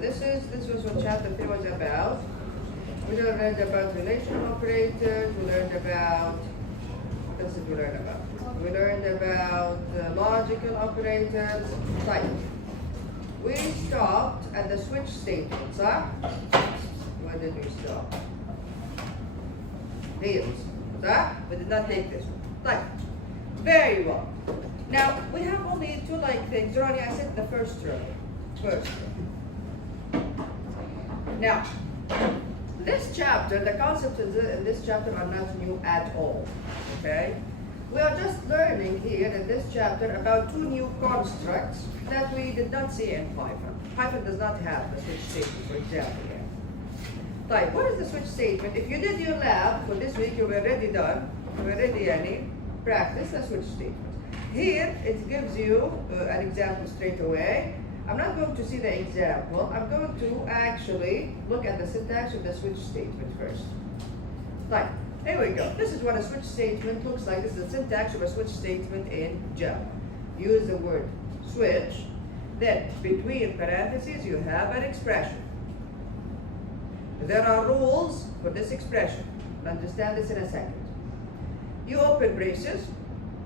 this was what chapter 3 was about. We learned about relational operators. We learned about what did we learn about? We learned about logical operators. Right. We stopped at the switch statements, huh? Where did we stop? Here. Huh? We did not take this one. Right. Very well. Now we have only two things. Ronnie, I said the first row. Now, this chapter, the concepts in this chapter are not new at all. Okay? We are just learning here in this chapter about two new constructs that we did not see in Python. Python does not have the switch statement, for example, here. Right, what is the switch statement? If you did your lab for this week, you were already done. You were already practice the switch statement. Here, it gives you an example straight away. I'm not going to see the example. I'm going to actually look at the syntax of the switch statement first. Right, here we go. This is what a switch statement looks like. This is the syntax of a switch statement in Java. Use the word switch. Then, between parentheses, you have an expression. There are rules for this expression. We'll understand this in a second. You open braces.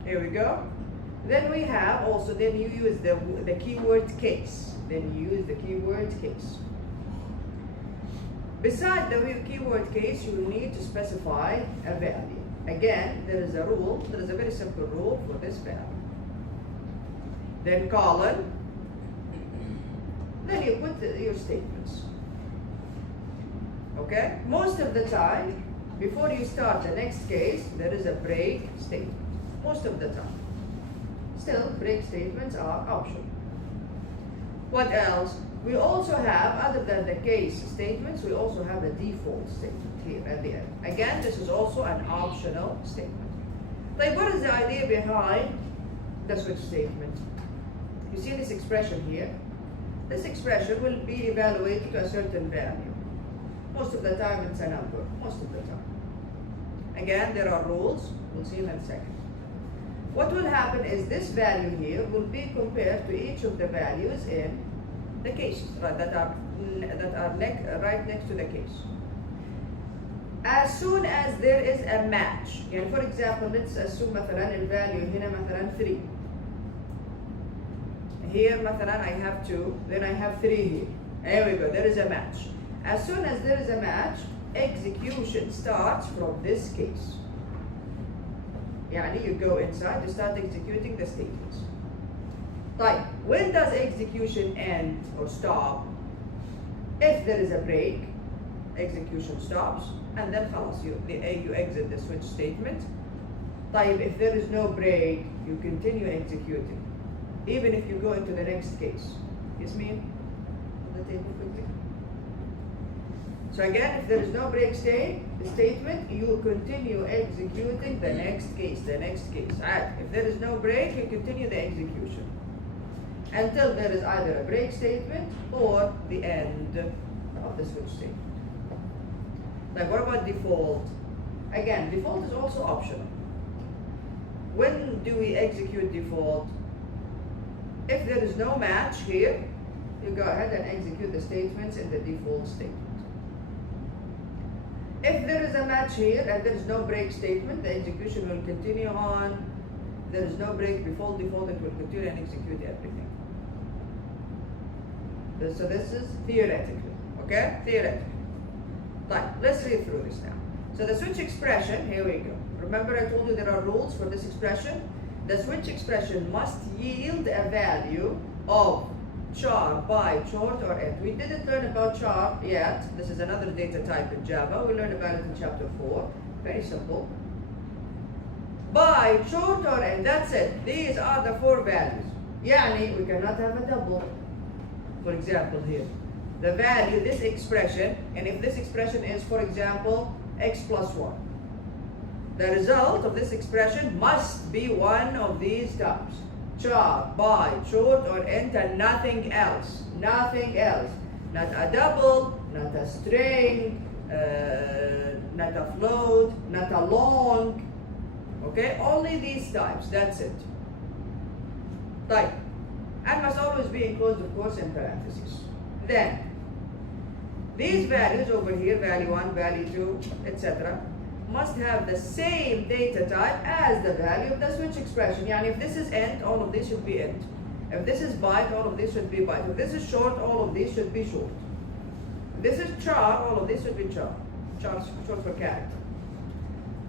Here we go. Then we have also, then you use the keyword case. Then you use the keyword case. Beside the keyword case, you need to specify a value. Again, there is a rule. There is a very simple rule for this value. Then colon. Then you put your statements. Okay? Most of the time, before you start the next case, there is a break statement. Most of the time. Still, break statements are optional. What else? We also have, other than the case statements, we also have a default statement here at the end. Again, this is also an optional statement. Like, what is the idea behind the switch statement? You see this expression here? This expression will be evaluated to a certain value. Most of the time, it's a number. Most of the time. Again, there are rules. We'll see in a second. What will happen is this value here will be compared to each of the values in the cases, right, that are right next to the case. As soon as there is a match, for example, let's assume مثلا الvalue هنا مثلا 3. Here مثلا I have 2, then I have 3 here. There we go, there is a match. As soon as there is a match, execution starts from this case. You go inside to start executing the statements. Right. When does execution end or stop? If there is a break, execution stops, and then you exit the switch statement. Right. If there is no break, you continue executing, even if you go into the next case. Yes, ma'am? On the table quickly. So again, if there is no break statement, you continue executing the next case, Right. If there is no break, you continue the execution until there is either a break statement or the end of the switch statement. Like, what about default? Again, default is also optional. When do we execute default? If there is no match here, you go ahead and execute the statements in the default statement. If there is a match here and there is no break statement, the execution will continue on. There is no break before default, it will continue and execute everything. So this is theoretically, okay? Theoretically. Right, let's read through this now. So the switch expression, here we go. Remember I told you there are rules for this expression? The switch expression must yield a value of char, byte, short, or int. We didn't learn about char yet. This is another data type in Java. We learned about it in chapter 4. Very simple. Byte, short, or int. That's it. These are the 4 values. We cannot have a double. For example, here. The value, this expression, and if this expression is, for example, x plus 1. The result of this expression must be one of these types. Char, byte, short, or int, and nothing else. Nothing else. Not a double, not a string, not a float, not a long. Okay? Only these types. That's it. Type. And must always be enclosed, of course, in parentheses. Then, These values over here, value 1, value 2, etc., must have the same data type as the value of the switch expression. Yani if this is int, all of this should be int. If this is byte, all of this should be byte. If this is short, all of these should be short. If this is char, all of this should be char. Char is short for character.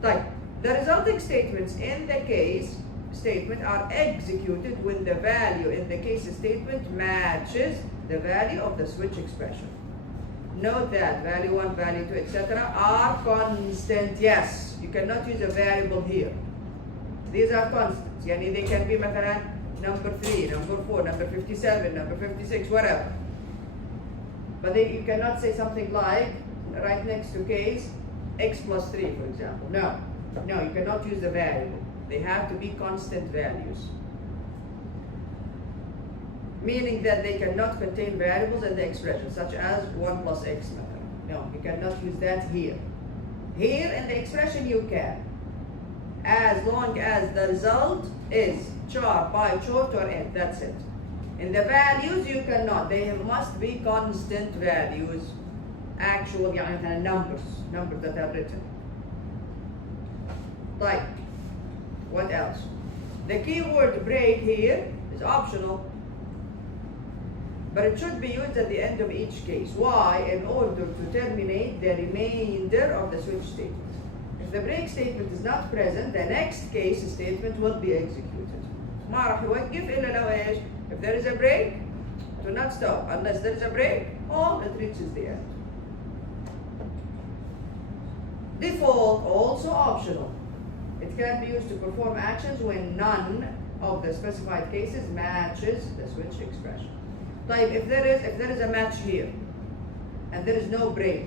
Type. The resulting statements in the case statement are executed when the value in the case statement matches the value of the switch expression. Note that value 1, value 2, etc. are constant. Yes, you cannot use a variable here. These are constants. Yani they can be مثلا number 3, number 4, number 57, number 56, whatever. But you cannot say something like, right next to case, x plus 3, for example. No, you cannot use the variable. They have to be constant values. Meaning that they cannot contain variables in the expression, such as 1 plus x. No, you cannot use that here. Here in the expression you can, as long as the result is char, byte, short, or int. That's it. In the values you cannot. They must be constant values, actual numbers that are written. Like, what else? The keyword break here is optional, but it should be used at the end of each case. Why? In order to terminate the remainder of the switch statement. If the break statement is not present, the next case statement will be executed. ما راح يوقف إلا لو إيش؟ If there is a break, it will not stop. Unless there is a break, it reaches the end. Default, also optional. It can be used to perform actions when none of the specified cases matches the switch expression. طيب, if there is a match here and there is no break,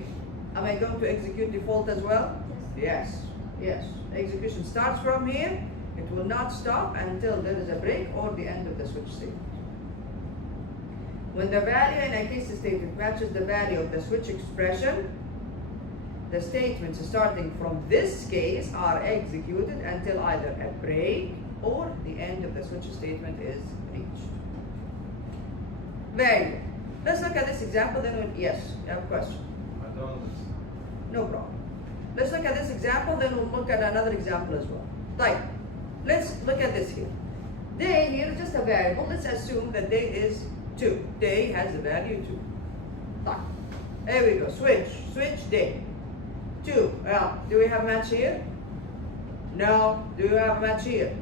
am I going to execute default as well? Yes. Execution starts from here. It will not stop until there is a break or the end of the switch statement. When the value in a case statement matches the value of the switch expression, the statements starting from this case are executed until either a break or the end of the switch statement is reached. Very good. Let's look at this example, yes, you have a question? No problem. Let's look at this example, then we'll look at another example as well. Right. Let's look at this here. Day here is just a variable. Let's assume that day is 2. Day has the value 2. Fine. There we go. Switch day. 2. Well, do we have a match here? No. Do we have a match here?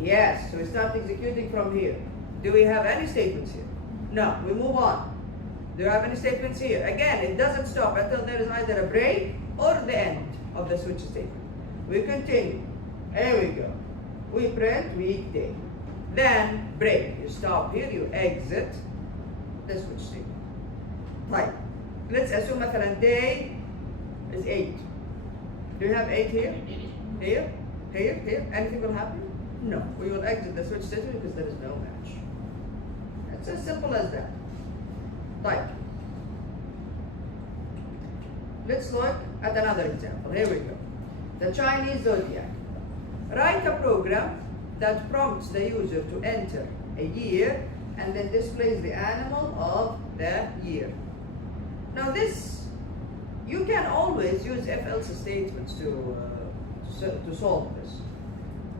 Yes. So we start executing from here. Do we have any statements here? No. We move on. Do you have any statements here? Again, it doesn't stop until there is either a break or the end of the switch statement. We continue. There we go. We print weekday. Then break. You stop here, you exit the switch statement. Right. Let's assume مثلا day is 8. Do you have 8 here? Here? Anything will happen? No. We will exit the switch statement because there is no match. It's as simple as that. Right. Let's look at another example. Here we go. The Chinese zodiac. Write a program that prompts the user to enter a year and then displays the animal of the year. Now this, you can always use if-else statements to solve this.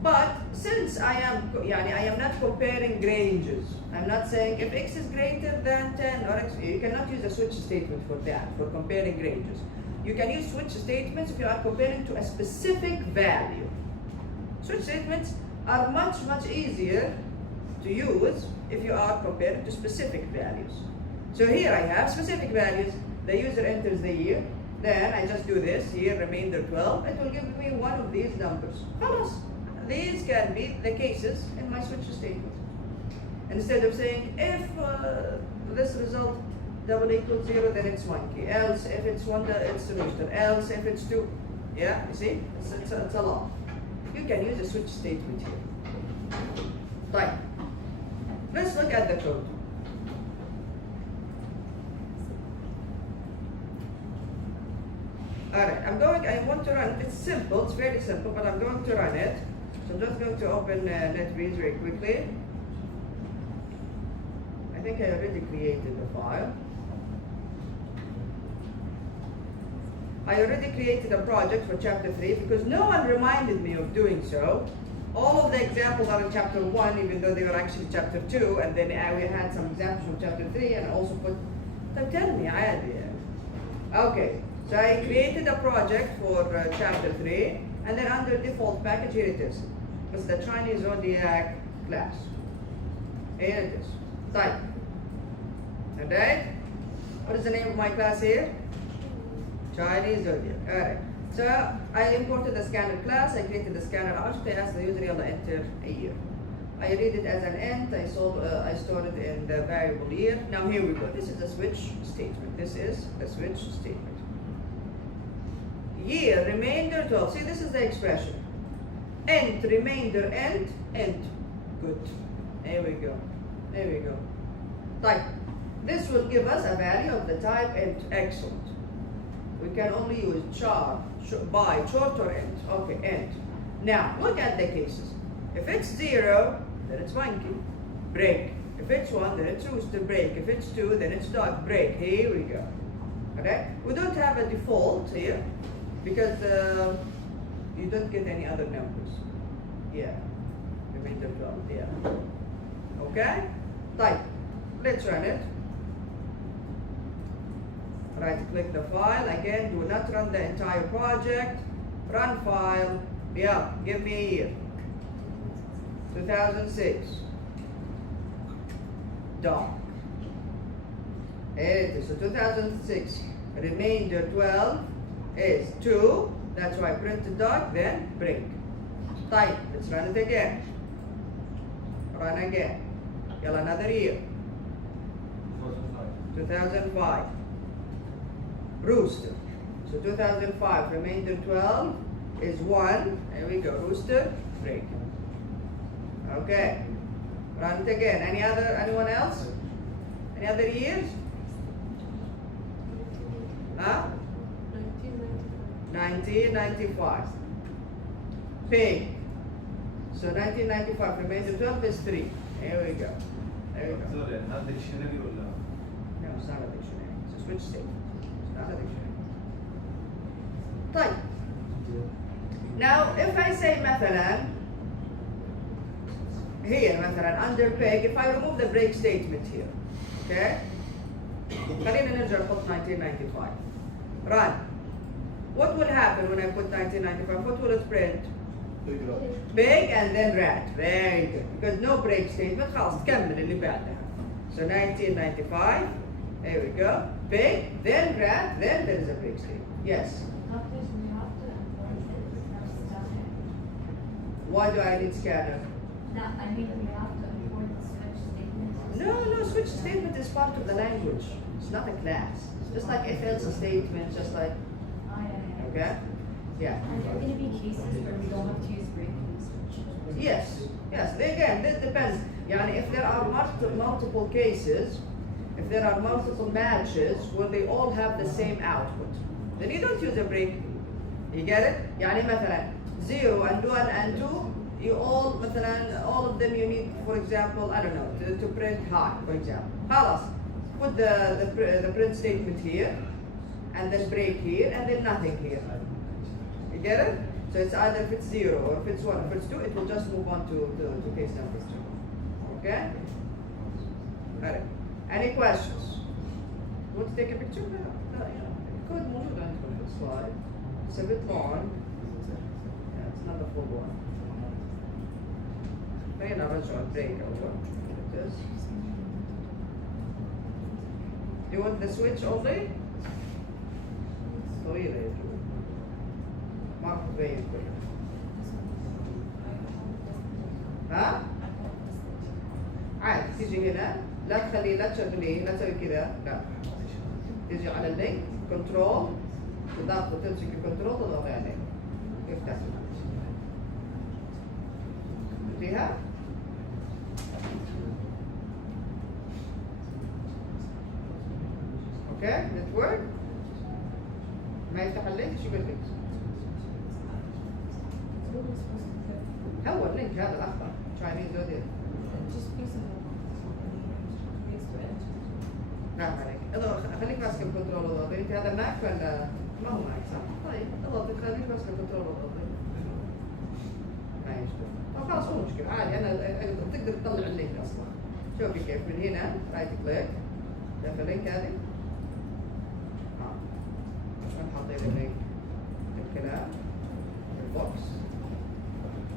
But since I am not comparing ranges, I'm not saying if x is greater than 10 or x, you cannot use a switch statement for that, for comparing ranges. You can use switch statements if you are comparing to a specific value. Switch statements are much easier to use if you are comparing to specific values. So here I have specific values. The user enters the year, then I just do this, year remainder 12, it will give me one of these numbers. خلاص. These can be the cases in my switch statement. Instead of saying if this result double equals 0, then it's monkey. Else if it's 1, it's rooster. Else if it's 2. Yeah, you see? It's a lot. You can use a switch statement here. Right. Let's look at the code. Alright, I want to run it. It's simple, it's very simple, but I'm going to run it. So I'm just going to open NetBeans very quickly. I think I already created the file. I already created a project for chapter 3 because no one reminded me of doing so. All of the examples are in chapter 1, even though they were actually chapter 2, and then we had some examples from chapter 3 and also put. So tell me, idea. Okay, so I created a project for chapter 3, and then under default package, here it is. It's the Chinese Zodiac class. Here it is. Type. Alright? What is the name of my class here? Chinese Zodiac. Alright. So I imported the scanner class, I created the scanner object, I asked the user to enter a year. I read it as an int, I stored it in the variable year. Now here we go. This is the switch statement. This is the switch statement. Year, remainder 12. See, this is the expression. Int, remainder, int. Good. There we go. There we go. Type. This will give us a value of the type int. Excellent. We can only use char, by, short or int. Okay, int. Now, look at the cases. If it's 0, then it's monkey. Break. If it's 1, then it's rooster. Break. If it's 2, then it's dog. Break. Here we go. Okay? We don't have a default here because you don't get any other numbers. Yeah. Remainder 12. Yeah. Okay? Type. Let's run it. Right click the file. Again, do not run the entire project. Run file. Yeah, give me a year. 2006. Dog. It is so 2006. Remainder 12 is 2. That's why print the dog, then break. Type. Let's run it again. Run again. Yell another year. 2005. Rooster. So 2005, remainder 12 is 1. There we go. Rooster, break. Okay. Run it again. Anyone else? Any other years? Huh? 1995. Pig. So 1995, remainder 12 is 3. There we go. There we go. Sorry, not dictionary or no? No, it's not a dictionary. It's a switch statement. Not a dictionary. طيب. Now, if I say مثلا here مثلا under peg, if I remove the break statement here, okay? خلينا نرجع نحط 1995. Run. What will happen when I put 1995? What will it print? Big and then rat. Very good. Because no break statement. خلاص تكمل اللي بعدها. So 1995. There we go. Big, then rat, then there is a break statement. Yes. Why do I need scanner? No, switch statement is part of the language. It's not a class. It's just like if else statement, just like, okay? Yeah. Are there going to be cases where we don't have to use break and switch? Yes. Again, that depends. Yani if there are multiple cases, if there are multiple matches where they all have the same output, then you don't use a break. You get it? يعني مثلا 0 and 1 and 2, you all مثلا all of them you need, for example, I don't know, to print high, for example. خلاص. Put the print statement here, and then break here, and then nothing here. You get it? So it's either if it's 0 or if it's 1, if it's 2, it will just move on to case number 2. Okay? Alright. Any questions? You want to take a picture? No, could move it onto the slide. It's a bit long. Yeah, it's not the full one. Maybe not a break over. Like this. Do you want the switch only? طويلة يا جو. ما تبين كلها. ها؟ عادي تيجي هنا، لا تشغليه، لا تسوي كذا، لا. تيجي على اللينك، كنترول، تضغط وتمسك الكنترول تضغط عليه. يفتح. فيها؟ اوكي؟ نتورك؟ ما يفتح اللينك شو قلت لك؟ هو اللينك هذا الاخضر Chinese Zodiac. نعم عليك. خليك ماسك الكنترول الضغطي، انت هذا معك ولا ما هو معك صح؟ طيب اضغط خليك ماسك الكنترول الضغطي. ما يشتغل. طب خلاص مو مشكلة عادي انا تقدر تطلع اللينك اصلا. شوفي كيف من هنا رايت كليك شايف اللينك هذه؟ وين حاطين اللينك؟ الكلام البوكس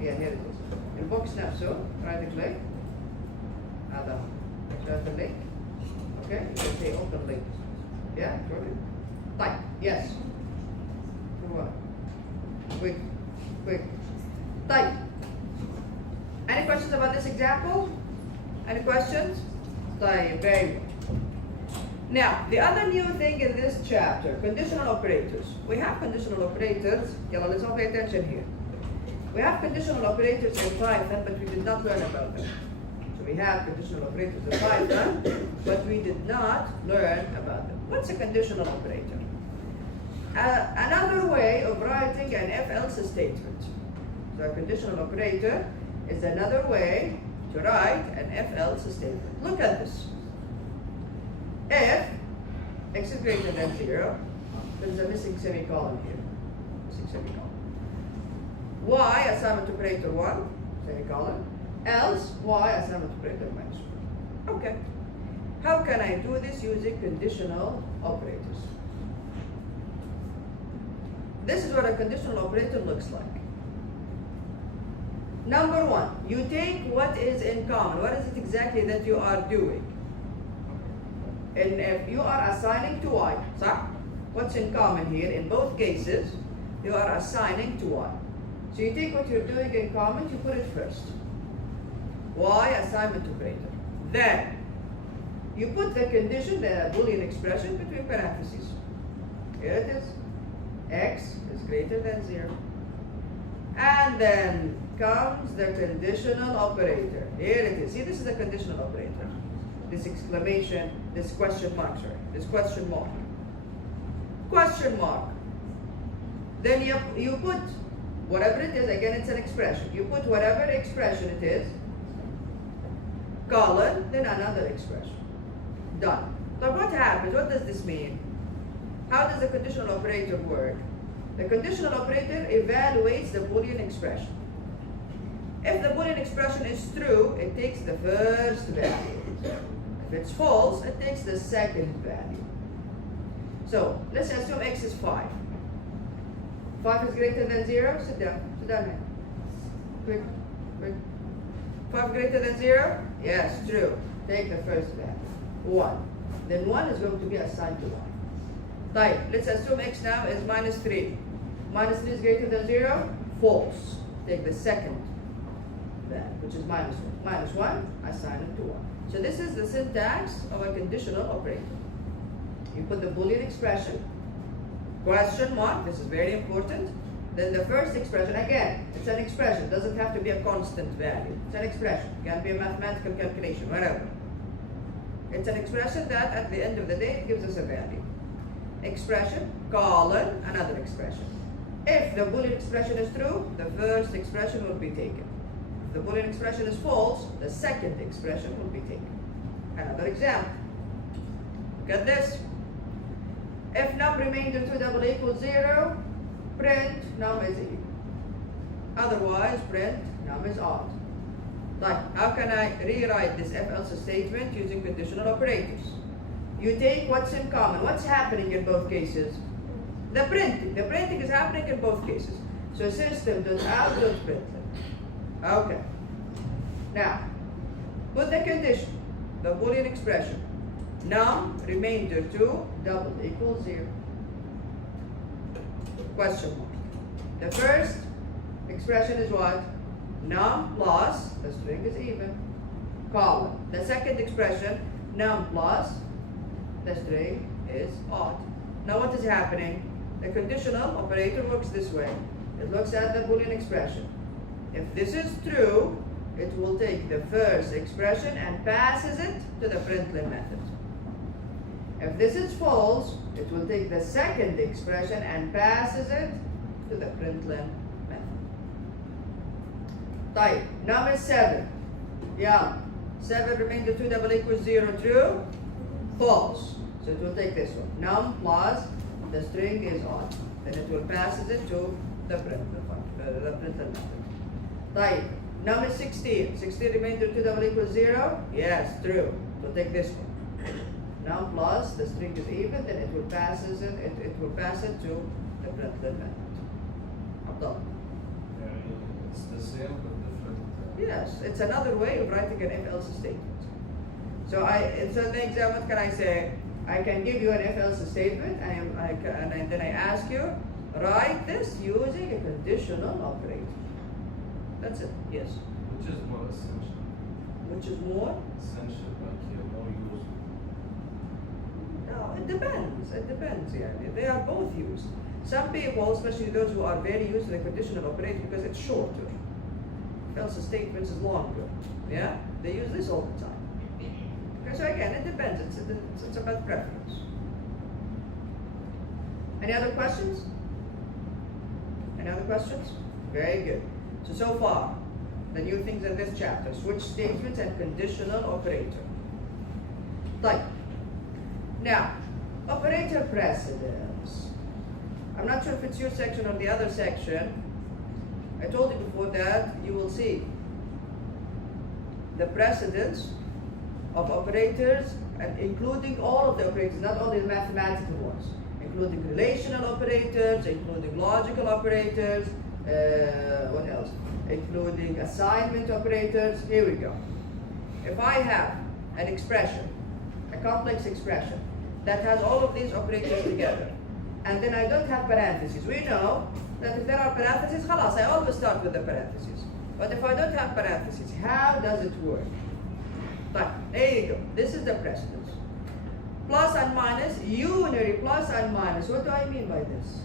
هي البوكس نفسه رايت كليك هذا شايف اللينك؟ اوكي say open link yeah sure. طيب yes quick طيب any questions about this example? Any questions? طيب very good. Now, the other new thing in this chapter, conditional operators. We have conditional operators. Yalla, let's all pay attention here. We have conditional operators in Python, but we did not learn about them. So we have conditional operators in Python, but we did not learn about them. What's a conditional operator? Another way of writing an if-else statement. So a conditional operator is another way to write an if-else statement. Look at this. If x is greater than 0, there's a missing semicolon here. Missing semicolon. Y assignment operator 1, semicolon. Else y assignment operator minus 1. Okay. How can I do this using conditional operators? This is what a conditional operator looks like. Number 1, you take what is in common. What is it exactly that you are doing? And if you are assigning to y, so what's in common here? In both cases, you are assigning to y. So you take what you're doing in common, you put it first. Y assignment operator. Then, you put the condition, the Boolean expression between parentheses. Here it is. X is greater than 0. And then comes the conditional operator. Here it is. See, this is the conditional operator. This exclamation, this question mark, sorry, this question mark. Question mark. Then you put whatever it is, again it's an expression. You put whatever expression it is, colon, then another expression. Done. But what happens? What does this mean? How does the conditional operator work? The conditional operator evaluates the Boolean expression. If the Boolean expression is true, it takes the first value. If it's false, it takes the second value. So let's assume x is 5. 5 is greater than 0. Sit down. Sit down here. Quick. 5 greater than 0? Yes, true. Take the first value. 1. Then 1 is going to be assigned to 1. Right. Let's assume x now is minus 3. Minus 3 is greater than 0? False. Take the second value, which is minus 1. Minus 1, assign it to 1. So this is the syntax of a conditional operator. You put the Boolean expression, question mark, this is very important. Then the first expression, again, it's an expression, doesn't have to be a constant value. It's an expression, it can be a mathematical calculation, whatever. It's an expression that at the end of the day, it gives us a value. Expression, colon, another expression. If the Boolean expression is true, the first expression will be taken. If the Boolean expression is false, the second expression will be taken. Another example. Look at this. If num remainder 2 double equals 0, print num is even. Otherwise, print num is odd. Like, how can I rewrite this if-else statement using conditional operators? You take what's in common. What's happening in both cases? The printing. The printing is happening in both cases. So system.out.println. Okay. Now, put the condition, the Boolean expression. Num remainder 2 double equals 0. Question mark. The first expression is what? Num plus, the string is even, colon. The second expression, num plus, the string is odd. Now what is happening? The conditional operator works this way. It looks at the Boolean expression. If this is true, it will take the first expression and passes it to the println method. If this is false, it will take the second expression and passes it to the println method. Type, num is 7. Yeah. 7 remainder 2 double equals 0, true? False. So it will take this one. Num plus the string is on. Then it will pass it to the printer function, the printer method. Right. Num is 16. 16 remainder 2 double equals 0? Yes, true. So take this one. Num plus the string is even, then it will pass it to the printer method. I'm done. Yeah, it's the same but different. Yes, it's another way of writing an if-else statement. So in the exam, what can I say? I can give you an if-else statement, and then I ask you, write this using a conditional operator. That's it. Yes. Which is more essential? Which is more? Essential, like you're more used. No, it depends. It depends. Yeah, they are both used. Some people, especially those who are very used to the conditional operator, because it's shorter. If-else statements is longer. Yeah, they use this all the time. Okay, so again, it depends. It's about preference. Any other questions? Any other questions? Very good. So far, the new things in this chapter: switch statements and conditional operator. Right. Now, operator precedence. I'm not sure if it's your section or the other section. I told you before that you will see the precedence of operators, and including all of the operators, not only the mathematical ones, including relational operators, including logical operators, what else? Including assignment operators. Here we go. If I have an expression, a complex expression, that has all of these operators together, and then I don't have parentheses, we know that if there are parentheses, khalas, I always start with the parentheses. But if I don't have parentheses, how does it work? Fine. There you go. This is the precedence. Plus and minus, unary plus and minus. What do I mean by this?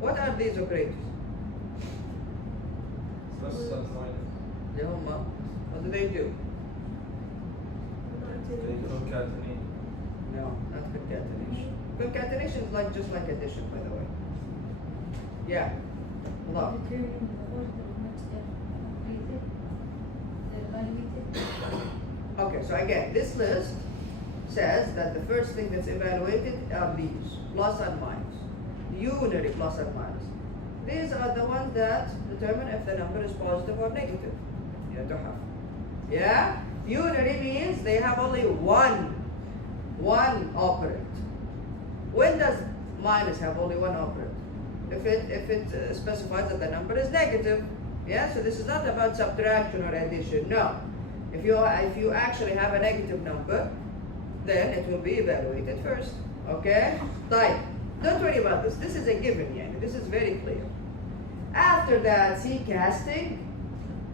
What are these operators? Plus and minus. Yahumma. What do they do? They concatenate. No, not concatenation. Concatenation is like just like addition, by the way. Yeah. Allah. Determine the order in which they're evaluated. Okay, so again, this list says that the first thing that's evaluated are these, plus and minus. Unary plus and minus. These are the ones that determine if the number is positive or negative. You don't have. Yeah? Unary means they have only one operand. When does minus have only one operand? If it specifies that the number is negative. Yeah, so this is not about subtraction or addition. No. If you actually have a negative number, then it will be evaluated first. Okay? Right. Don't worry about this. This is a given, yani. This is very clear. After that, see casting.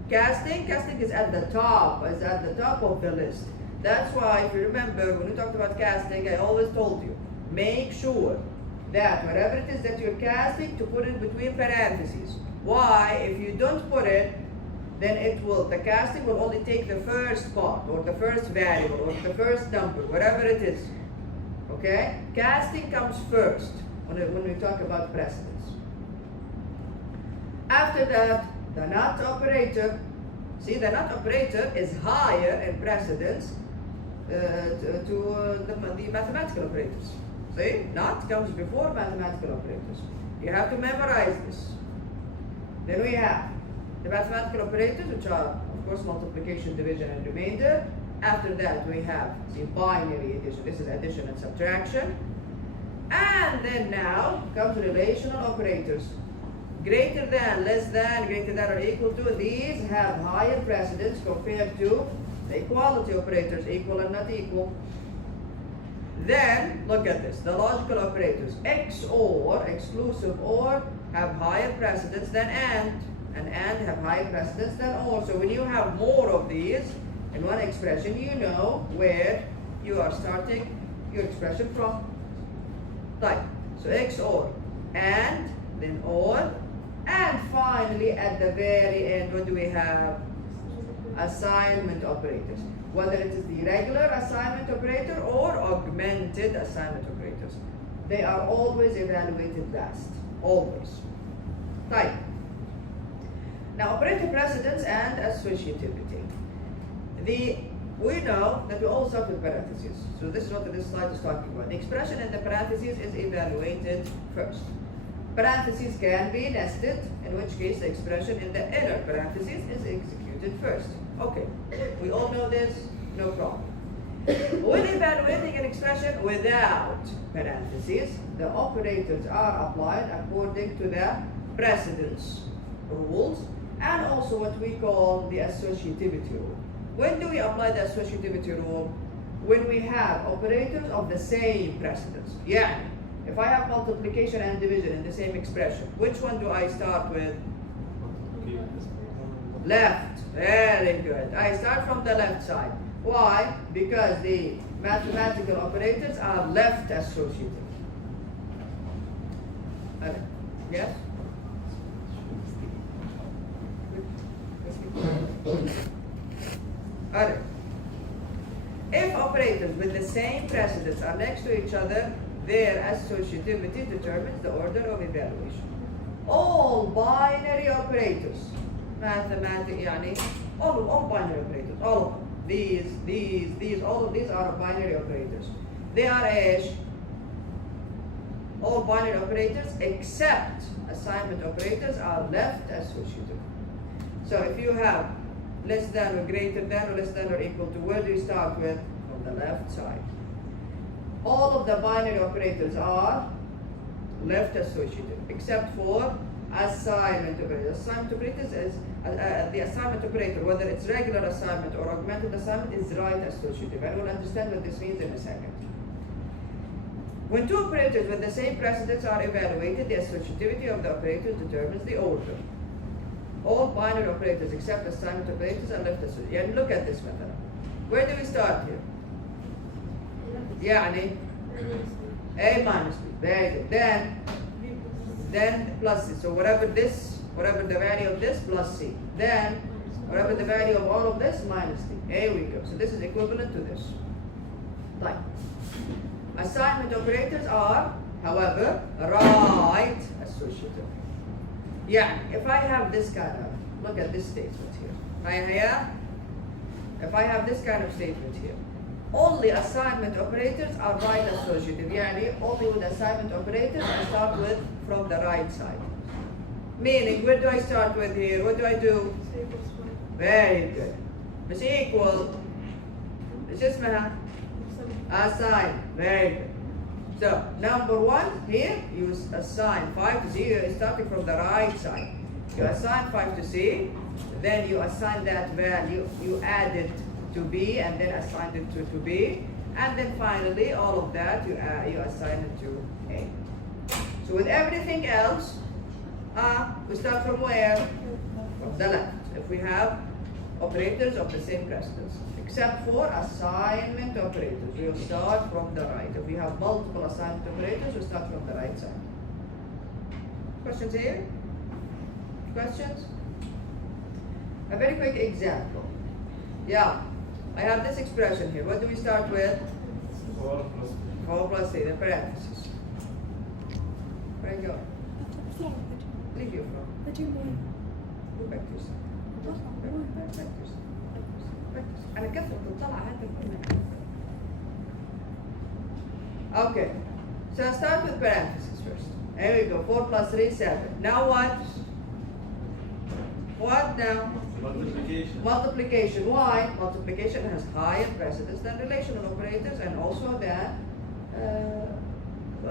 Casting is at the top. Is at the top of the list. That's why, if you remember, when we talked about casting, I always told you, make sure that whatever it is that you're casting, to put it between parentheses. Why? If you don't put it, then the casting will only take the first part, or the first variable, or the first number, whatever it is. Okay? Casting comes first when we talk about precedence. After that, the not operator. See, the not operator is higher in precedence to the mathematical operators. See, not comes before mathematical operators. You have to memorize this. Then we have the mathematical operators, which are, of course, multiplication, division, and remainder. After that, we have the binary addition. This is addition and subtraction. And then now comes relational operators. Greater than, less than, greater than, or equal to. These have higher precedence compared to the equality operators, equal and not equal. Then, look at this, the logical operators. XOR, exclusive OR, have higher precedence than and have higher precedence than OR. So when you have more of these in one expression, you know where you are starting your expression from. Right, so XOR, and then OR, and finally at the very end, what do we have? Assignment operators. Whether it is the regular assignment operator or augmented assignment operators. They are always evaluated last. Always. Right. Now, operator precedence and associativity. We know that we all start with parentheses. So this is what this slide is talking about. The expression in the parentheses is evaluated first. Parentheses can be nested, in which case the expression in the inner parentheses is executed first. Okay, we all know this, no problem. When evaluating an expression without parentheses, the operators are applied according to the precedence rules and also what we call the associativity rule. When do we apply the associativity rule? When we have operators of the same precedence. Yeah, if I have multiplication and division in the same expression, which one do I start with? Left. Very good. I start from the left side. Why? Because the mathematical operators are left associative. Yes? Alright. If operators with the same precedence are next to each other, their associativity determines the order of evaluation. All binary operators, all binary operators, all of them. These, all of these are binary operators. They are all binary operators except assignment operators are left associative. So if you have less than or greater than or less than or equal to, where do you start with? From the left side. All of the binary operators are left associative except for assignment operators. Assignment operators is the assignment operator, whether it's regular assignment or augmented assignment, is right associative. And we'll understand what this means in a second. When two operators with the same precedence are evaluated, the associativity of the operators determines the order. All binary operators except assignment operators are left associative. And look at this method. Where do we start here? يعني A minus B. Very good. Then plus C. So whatever the value of this plus C. Then whatever the value of all of this minus D. Here we go. So this is equivalent to this. Right. Assignment operators are, however, right associative. Yeah, if I have this kind of, look at this statement here. If I have this kind of statement here, only assignment operators are right associative. يعني only with assignment operators I start with from the right side. Meaning, where do I start with here? What do I do? Very good. مش equal. مش اسمها assign. Very good. So, number one, here you assign 5 to C. You're starting from the right side. You assign 5 to C, then you assign that value, you add it to B, and then assign it to B, and then finally, all of that, you assign it to A. So with everything else, we start from where? From the left. If we have operators of the same precedence. Except for assignment operators, we will start from the right. If we have multiple assignment operators, we start from the right side. Questions here? Questions? A very quick example. Yeah, I have this expression here. What do we start with? 4 plus 4 plus 3, the parentheses. Where you go? Leave your phone. Go back to yourself. Back to yourself. أنا كيف تطلع هذا الكلام. Okay, so I start with parentheses first. Here we go. 4 plus 3, 7. Now what? What now? multiplication. Multiplication. Why? Multiplication has higher precedence than relational operators and also than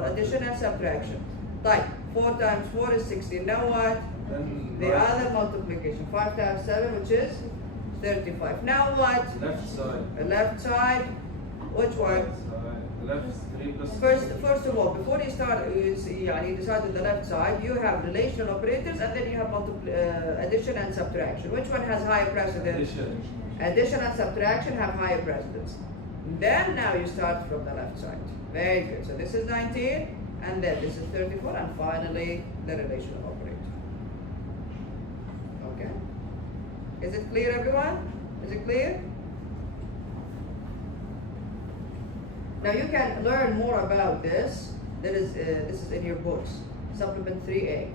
addition and subtraction. Like 4 times 4 is 16. Now what? Then The right, other multiplication. 5 times 7, which is 35. Now what? left side. The left side. Which one? Left 3 plus First of all, before you start, you decide on the left side, you have relational operators and then you have addition and subtraction. Which one has higher precedence? addition. Addition and subtraction have higher precedence. Then now you start from the left side. Very good. So this is 19, and then this is 34, and finally the relational operator. Okay. Is it clear, everyone? Is it clear? Now you can learn more about this. This is in your books, supplement 3A.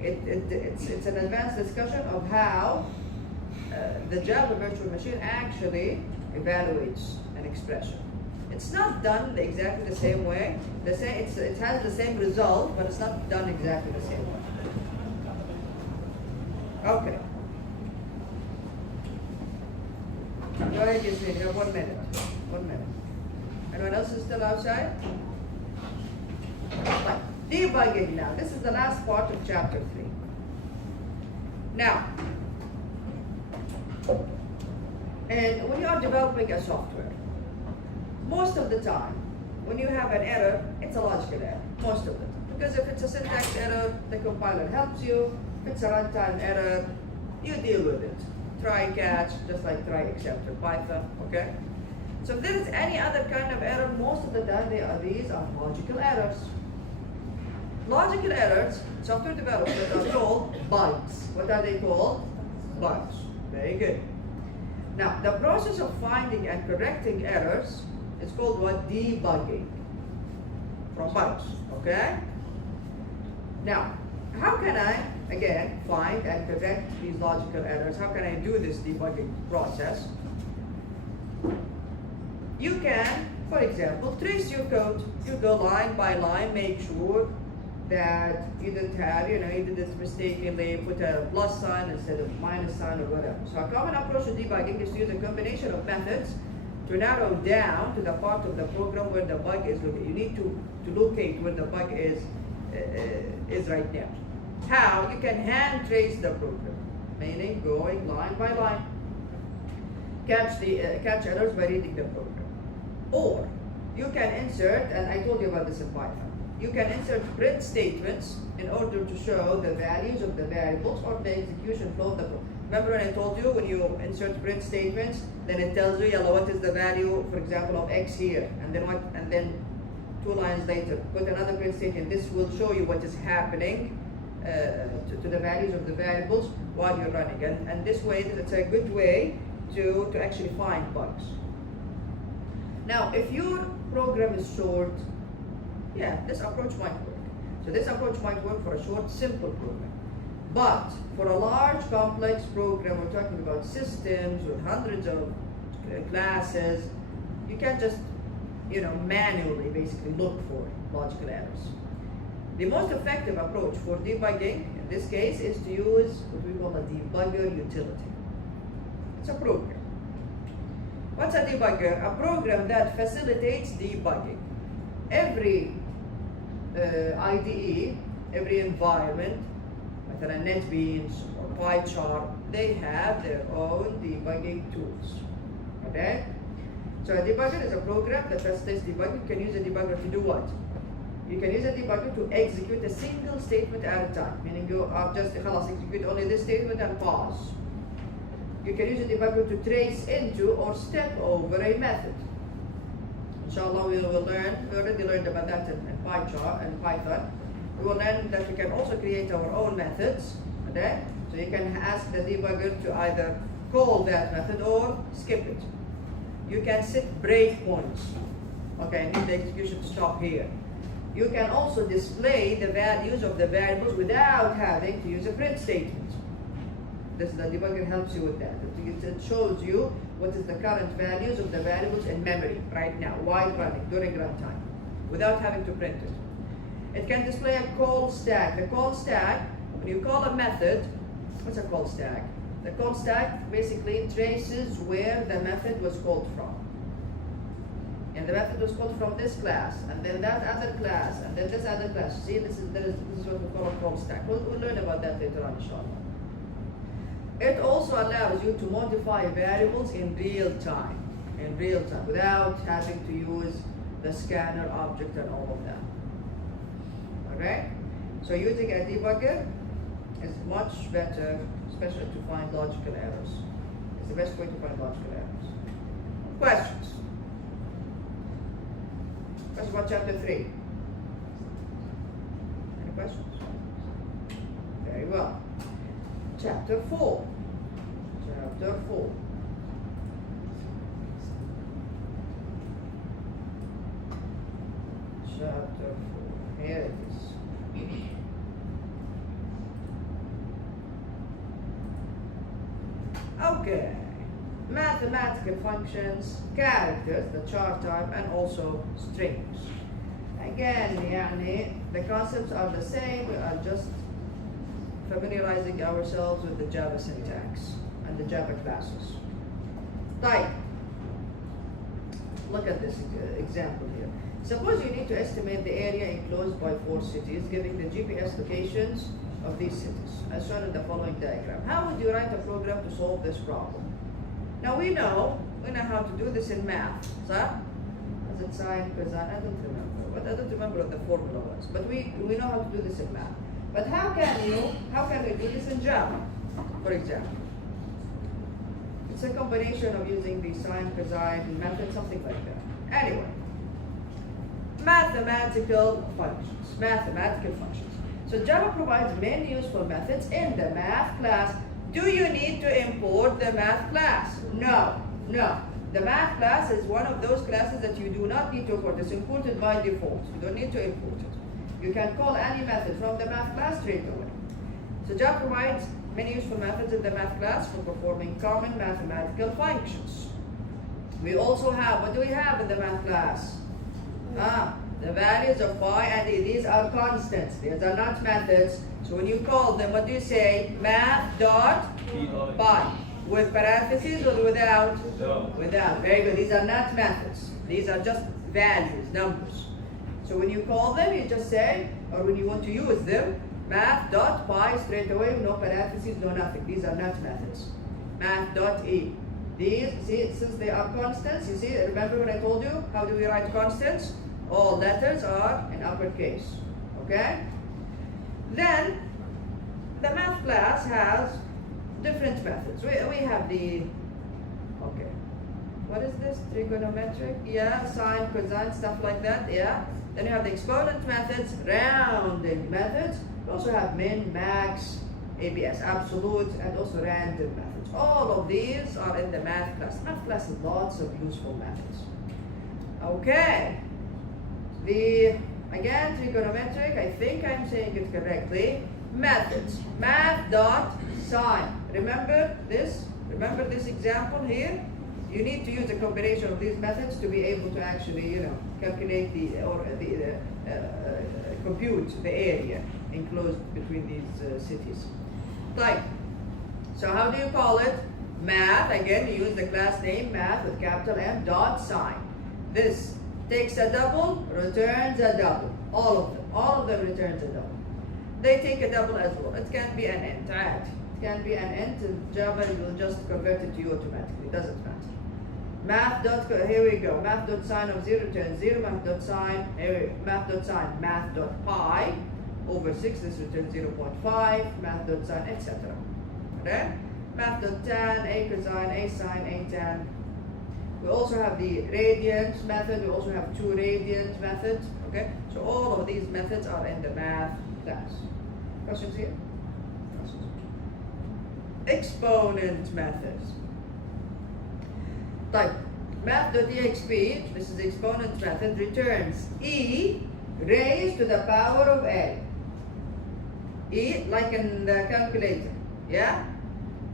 It's an advanced discussion of how the Java virtual machine actually evaluates an expression. It's not done exactly the same way. It has the same result, but it's not done exactly the same way. Okay. Go ahead, Yasmin. You have 1 minute. 1 minute. Anyone else is still outside? Right. Debugging now. This is the last part of chapter 3. Now, and when you are developing a software, most of the time, when you have an error, it's a logical error, most of it. Because if it's a syntax error, the compiler helps you. If it's a runtime error, you deal with it. Try catch, just like try except in Python, okay? So if there is any other kind of error, most of the time these are logical errors. Logical errors, software development, are called bugs. What are they called? Bugs. Very good. Now, the process of finding and correcting errors is called what? Debugging. From bugs, okay? Now, how can I, again, find and correct these logical errors? How can I do this debugging process? You can, for example, trace your code. You go line by line, make sure that you didn't mistakenly put a plus sign instead of minus sign or whatever. So a common approach to debugging is to use a combination of methods to narrow down to the part of the program where the bug is located. You need to locate where the bug is right now. How? You can hand trace the program, meaning going line by line. Catch errors by reading the program. Or you can insert, and I told you about this in Python, you can insert print statements in order to show the values of the variables or the execution flow of the program. Remember when I told you when you insert print statements, then it tells you, what is the value, for example, of x here, and then 2 lines later, put another print statement. This will show you what is happening to the values of the variables while you're running. And this way, it's a good way to actually find bugs. Now, if your program is short, this approach might work. So this approach might work for a short, simple program. But for a large, complex program, we're talking about systems with hundreds of classes, you can't just, manually basically look for logical errors. The most effective approach for debugging, in this case, is to use what we call a debugger utility. It's a program. What's a debugger? A program that facilitates debugging. Every IDE, every environment, like a NetBeans or PyCharm, they have their own debugging tools. Okay? So a debugger is a program that facilitates debugging. You can use a debugger to do what? You can use a debugger to execute a single statement at a time, meaning you are just execute only this statement and pause. You can use a debugger to trace into or step over a method. Inshallah, we already learned about that in PyCharm and Python. We will learn that we can also create our own methods. Okay? So you can ask the debugger to either call that method or skip it. You can set breakpoints. Okay, I need the execution to stop here. You can also display the values of the variables without having to use a print statement. The debugger helps you with that. It shows you what is the current values of the variables in memory right now, while running, during runtime, without having to print it. It can display a call stack. The call stack, when you call a method, what's a call stack? The call stack basically traces where the method was called from. And the method was called from this class, and then that other class, and then this other class. See, this is what we call a call stack. We'll learn about that later on, inshallah. It also allows you to modify variables in real time, without having to use the scanner object and all of that. Okay? So using a debugger is much better, especially to find logical errors. It's the best way to find logical errors. Questions? Question about chapter 3. Any questions? Very well. Chapter 4. Chapter 4. Chapter 4. Here it is. Okay. Mathematical functions, characters, the chart type, and also strings. Again, يعني, the concepts are the same. We are just familiarizing ourselves with the Java syntax and the Java classes. Type. Look at this example here. Suppose you need to estimate the area enclosed by 4 cities, giving the GPS locations of these cities, as shown in the following diagram. How would you write a program to solve this problem? Now we know how to do this in math. So, as it sine, cosine, I don't remember what the formula was, but we know how to do this in math. But how can we do this in Java, for example? It's a combination of using the sine, cosine method, something like that. Anyway, mathematical functions. So Java provides many useful methods in the math class. Do you need to import the math class? No. The math class is one of those classes that you do not need to import. It's imported by default. You don't need to import it. You can call any method from the math class straight away. So Java provides many useful methods in the math class for performing common mathematical functions. We also have, what do we have in the math class? The values of pi and e. These are constants. These are not methods. So when you call them, what do you say? Math dot pi. With parentheses or without? Without. Very good. These are not methods. These are just values, numbers. So when you call them, you just say, or when you want to use them, math dot pi straight away, no parentheses, no nothing. These are not methods. Math dot e. These, see, since they are constants, you see, remember when I told you, how do we write constants? All letters are in uppercase. Okay? Then, the math class has different methods. We have the, okay, what is this? Trigonometric? Yeah, sine, cosine, stuff like that, yeah. Then you have the exponent methods, rounding methods. We also have min, max, ABS, absolute, and also random methods. All of these are in the math class. Math class has lots of useful methods. Okay. Again, trigonometric, I think I'm saying it correctly. Methods. Math dot sine. Remember this? Remember this example here? You need to use a combination of these methods to be able to actually, calculate compute the area enclosed between these cities. Type. So how do you call it? Math. Again, you use the class name math with capital M dot sine. This takes a double, returns a double. All of them returns a double. They take a double as well. It can be an int, add. It can be an int, and Java will just convert it to you automatically. It doesn't matter. Math dot, here we go. Math dot sine of 0 returns 0. Math dot sine, math dot pi over 6, this returns 0.5. Math dot sine, etc. Okay? Math dot tan, a cosine, a sine, a tan. We also have the radians method. We also have 2 radians methods. Okay? So all of these methods are in the math class. Questions here? Questions? Exponent methods. Type. Math.exp, this is the exponent method, returns e raised to the power of a. E, like in the calculator. Yeah?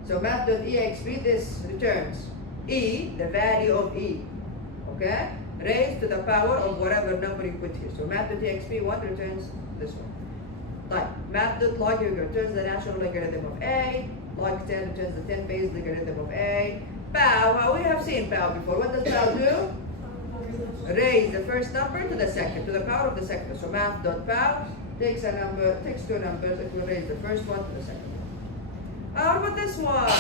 So math.exp, this returns e, the value of e. Okay? Raised to the power of whatever number you put here. So math.exp 1 returns this one. Type. Math.log returns the natural logarithm of a. Log 10 returns the 10 base logarithm of a. Pow, we have seen pow before. What does pow do? Raise the first number to the second, to the power of the second. So math.pow takes two numbers, it will raise the first one to the second one. How about this one?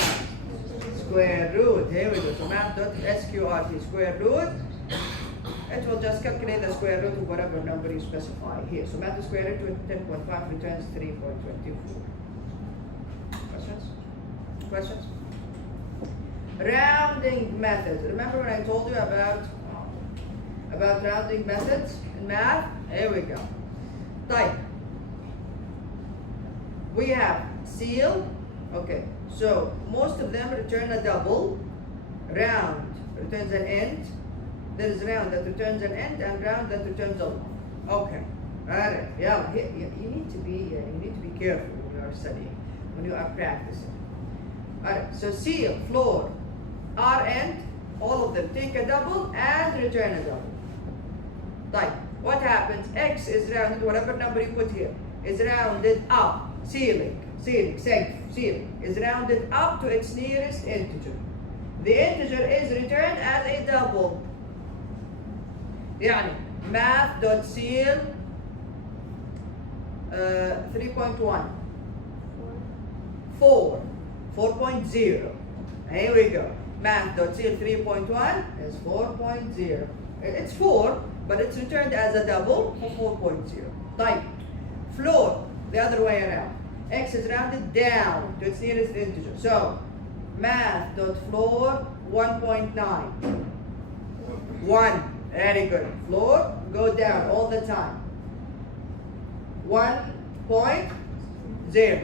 Square root. Here we go. So math.sqrt, square root. It will just calculate the square root of whatever number you specify here. So math square root of 10.5 returns 3.24. Questions? Questions? Rounding methods. Remember when I told you about rounding methods in math? Here we go. Type. We have seal. Okay, so most of them return a double. Round returns an int. There is round that returns an int and round that returns a long. Okay, alright. Yeah, you need to be careful when you are studying, when you are practicing. Alright, so seal, floor, R end, all of them take a double and return a double. Like, what happens? X is rounded, whatever number you put here, is rounded up. Ceiling, ceiling is rounded up to its nearest integer. The integer is returned as a double. يعني math.ceil 3.1 4.0. Here we go. Math.ceil 3.1 is 4.0. It's 4, but it's returned as a double for 4.0. Type. Floor, the other way around. X is rounded down to its nearest integer. So, math.floor 1.9. 1. Very good. Floor, go down all the time. 1.0.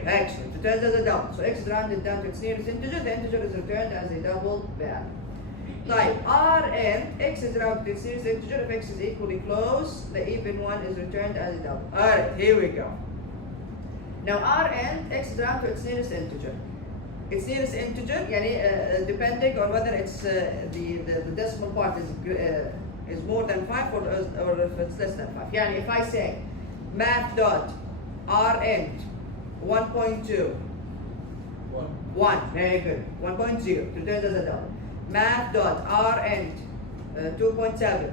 Excellent. Returns as a double. So X is rounded down to its nearest integer. The integer is returned as a double value. Type Rn, X is rounded to its nearest integer. If X is equally close, the even one is returned as a double. Alright, here we go. Now Rn, X is rounded to its nearest integer. Its nearest integer, yani, depending on whether it's the decimal part is more than 5 or if it's less than 5. Yani, if I say math dot Rn 1.2 1, very good. 1.0 returns as a double. Math dot Rn 2.7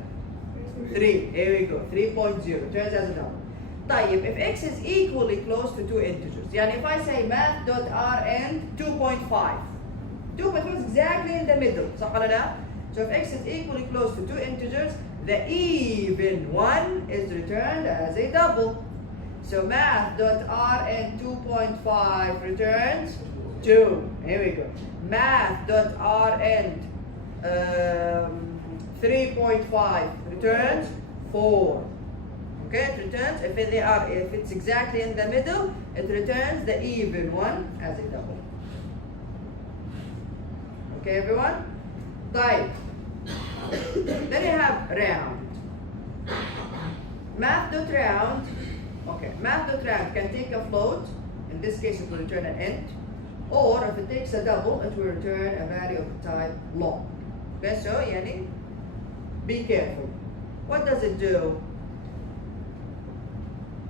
3, here we go. 3.0 returns as a double. طيب, if x is equally close to two integers, يعني if I say math.rn 2.5, 2.5 is exactly in the middle, صح ولا لا? So if x is equally close to two integers, the even one is returned as a double. So math.rn 2.5 returns 2. Here we go. Math.rn 3.5 returns 4. Okay, it returns, if it's exactly in the middle, it returns the even one as a double. Okay, everyone? Type. Then you have round. Math.round. Okay, math.round can take a float. In this case, it will return an int. Or if it takes a double, it will return a value of type long. Okay, so, yani, be careful. What does it do?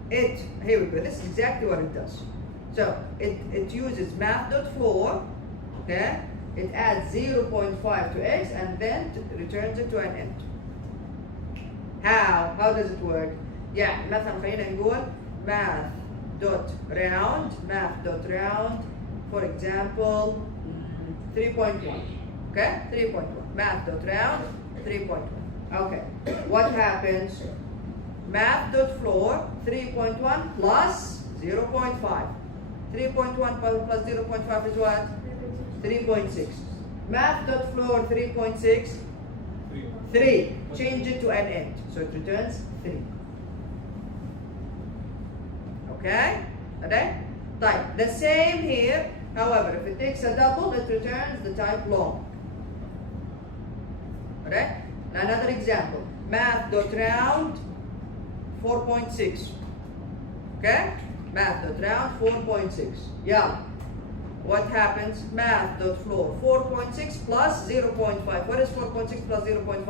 Here we go, this is exactly what it does. So it uses math.floor, okay? It adds 0.5 to x and then returns it to an int. How does it work? Yeah, مثلا خلينا نقول math.round, for example 3.1. Okay? 3.1. Math.round 3.1. Okay. What happens? Math.floor 3.1 plus 0.5. 3.1 plus 0.5 is what? 3.6. Math.floor 3.6 3. Change it to an int. So it returns 3. Okay? Okay? Type. The same here. However, if it takes a double, it returns the type long. Okay? Another example. Math.round 4.6. Okay? Math.round 4.6. Yeah. What happens? Math.floor 4.6 plus 0.5. What is 4.6 plus 0.5?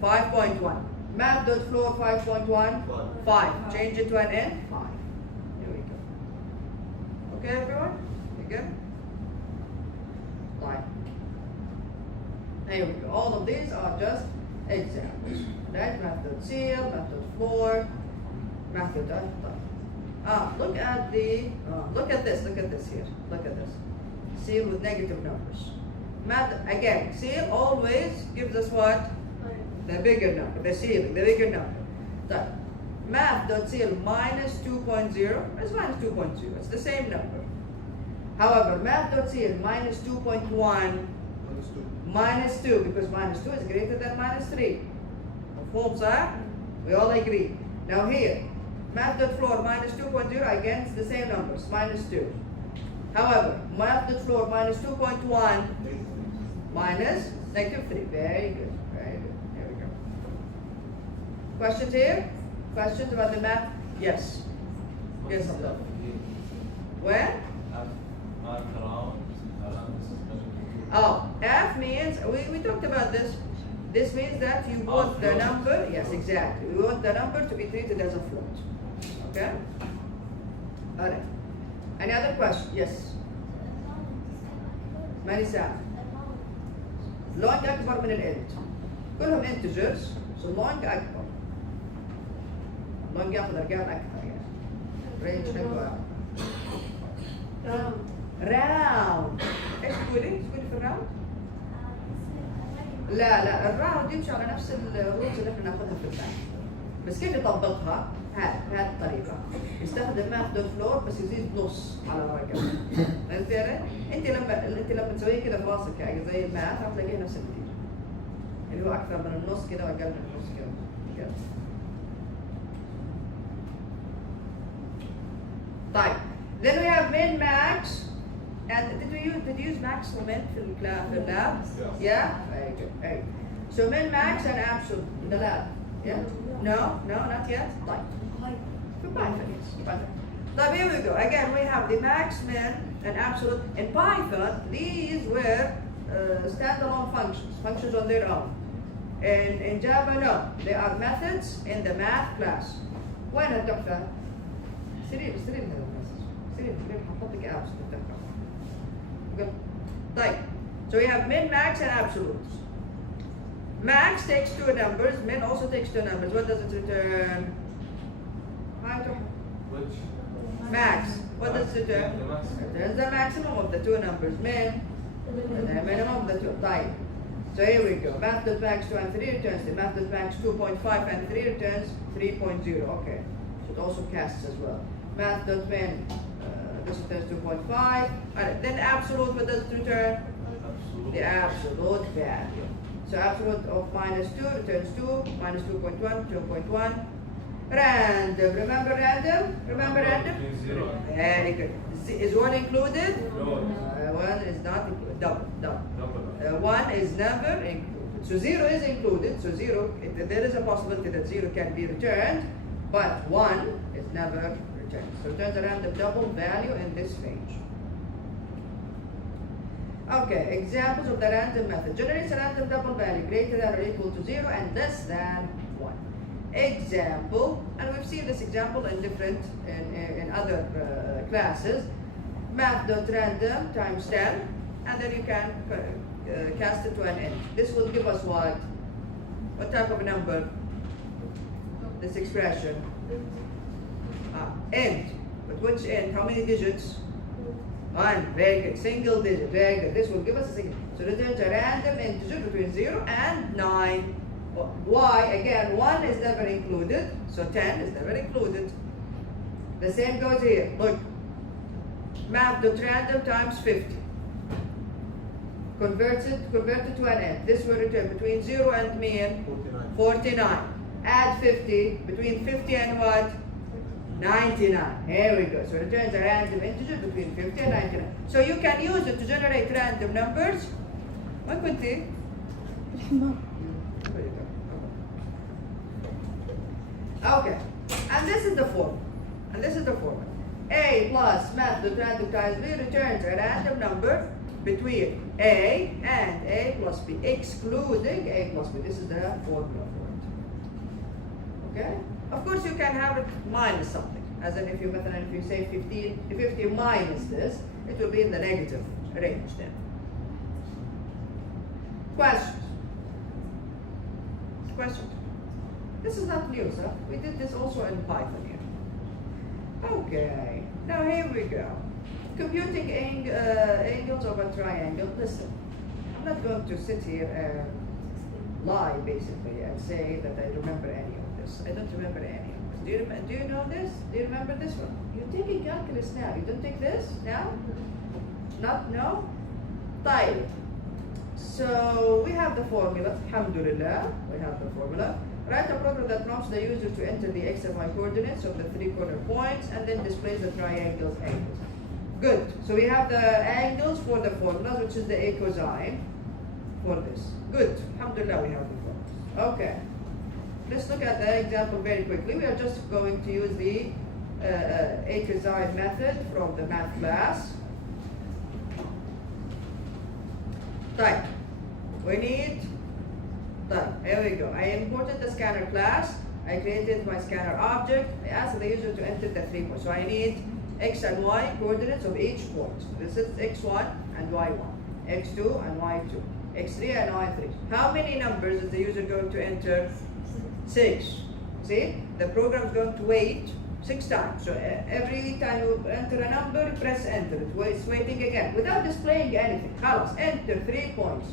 5.1. Math.floor 5.1? 5. Change it to an n? 5. Here we go. Okay, everyone? You good? Fine. Here we go. All of these are just examples. Right? Math.ceil, math.floor, math.type. Look at this here. Look at this. Ceil with negative numbers. Math, again, ceil always gives us what? The bigger number, the ceiling, the bigger number. So, math.ceil minus 2.0 is minus 2.0. It's the same number. However, math.ceil minus 2.1 minus 2, because minus 2 is greater than minus 3. False, huh? We all agree. Now here, math.floor minus 2.0, again, it's the same numbers, minus 2. However, math.floor minus 2.1 minus negative 3. Very good, very good. Here we go. Questions here? Questions about the math? Yes. Yes, Abdullah. Where? Oh, F means, we talked about this. This means that you want the Float. number, yes, exactly. We want the number to be treated as a float. Okay? Alright. Any other question? Yes. ماني سامع. long أكبر من الإنت. كلهم integers. so long أكبر. long ياخذ أرقام أكثر يعني. range حلوة. round. إيش تقولي؟ تقولي في الراوند؟ لا الراوند يمشي على نفس الروتس اللي احنا ناخذها في الباك. بس كيف يطبقها؟ هذه الطريقة. يستخدم ماث فلور بس يزيد نص على الرقم. فهمت علي؟ انت لما تسويه كده في راسك يعني زي الماث راح تلاقيه نفس النتيجة. اللي هو أكثر من النص كده وأقل من النص كده. طيب. Then we have min max. And did you use max or min في the lab? Yeah? Very good. Very good. So min max and absolute in the lab. Yeah? No, not yet. طيب. For Python, yes. Python. طيب, here we go. Again, we have the max, min, and absolute. In Python, these were standalone functions on their own. In Java, no. They are methods in the math class. وين التحفة؟ سريع هذا المسج. سريع حطيت لك apps بالتحفة. Good. طيب. So we have min, max, and absolutes. Max takes two numbers. Min also takes two numbers. What does it return? Which? Max. What does it return? The maximum. Returns the maximum of the two numbers. Min. And the minimum of the two. Type. So here we go. Math.max 2 and 3 returns the math.max 2.5 and 3 returns 3.0. Okay. So it also casts as well. Math.min. This returns 2.5. Alright. Then absolute, what does it return? Absolute. The absolute value. So absolute of minus 2 returns 2, minus 2.1, 2.1. Random. Remember random? Remember random? Between 0. Very good. Is 1 included? No. 1 is not included. Double. Double. 1 is never included. So 0 is included. So 0, there is a possibility that 0 can be returned, but 1 is never returned. So returns a random double value in this range. Okay, examples of the random method. Generates a random double value greater than or equal to 0 and less than 1. Example, and we've seen this example in different, in other classes. Math.random times 10, and then you can cast it to an int. This will give us what? What type of number? This expression. Int. But which int? How many digits? 1. Very good. Single digit. Very good. This will give us a single. So returns a random integer between 0 and 9. Why? Again, 1 is never included. So 10 is never included. The same goes here. Look. Math.random times 50. Convert it to an int. This will return between 0 and mean 49. Add 50. Between 50 and what? 99. Here we go. So it returns a random integer between 50 and 99. So you can use it to generate random numbers. What could be? Okay. And this is the formula. A plus math.random times b returns a random number between a and a plus b, excluding a plus b. This is the formula for it. Okay? Of course, you can have it minus something. As in, if you say 50 minus this, it will be in the negative range then. Questions? This is not new, sir. We did this also in Python here. Okay, now here we go. Computing angles of a triangle. Listen, I'm not going to sit here and lie basically and say that I remember any of this. I don't remember any of this. Do you know this? Do you remember this one? You're taking calculus now. You don't take this now? Not no? طيب. So we have the formula. Alhamdulillah, we have the formula. Write a program that prompts the user to enter the x and y coordinates of the 3 corner points and then displays the triangle's angles. Good. So we have the angles for the formulas, which is the a cosine for this. Good. Alhamdulillah, we have the formulas. Okay. Let's look at the example very quickly. We are just going to use the a cosine method from the math class. Type. We need type. Here we go. I imported the scanner class. I created my scanner object. I asked the user to enter the 3 points. So I need x and y coordinates of each point. This is x1 and y1, x2 and y2, x3 and y3. How many numbers is the user going to enter? 6. See? The program is going to wait 6 times. So every time you enter a number, press enter. It's waiting again without displaying anything. خلاص, enter 3 points.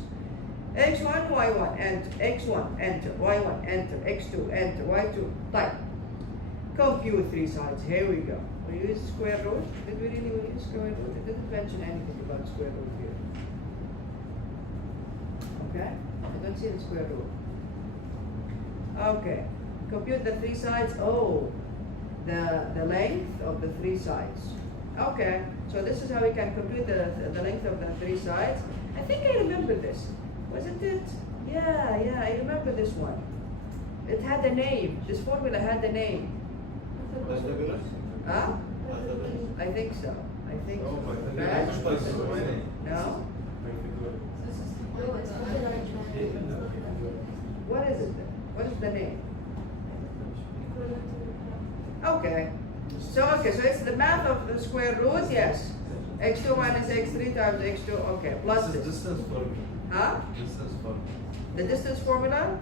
x1, y1, enter, x1, enter, y1, enter, x2, enter, y2, type. Compute 3 sides. Here we go. We use square root. Did we really use square root? It didn't mention anything about square root here. Okay? I don't see the square root. Okay. Compute the 3 sides. Oh, the length of the 3 sides. Okay. So this is how we can compute the length of the 3 sides. I think I remember this. Wasn't it? Yeah, I remember this one. It had a name. This formula had a name. Huh? I think so. I think so. Right? No? What is it then? What is the name? Okay. So it's the math of the square root, yes. x2 minus x3 times x2, okay, plus this. Distance formula. Huh? Distance formula. The distance formula?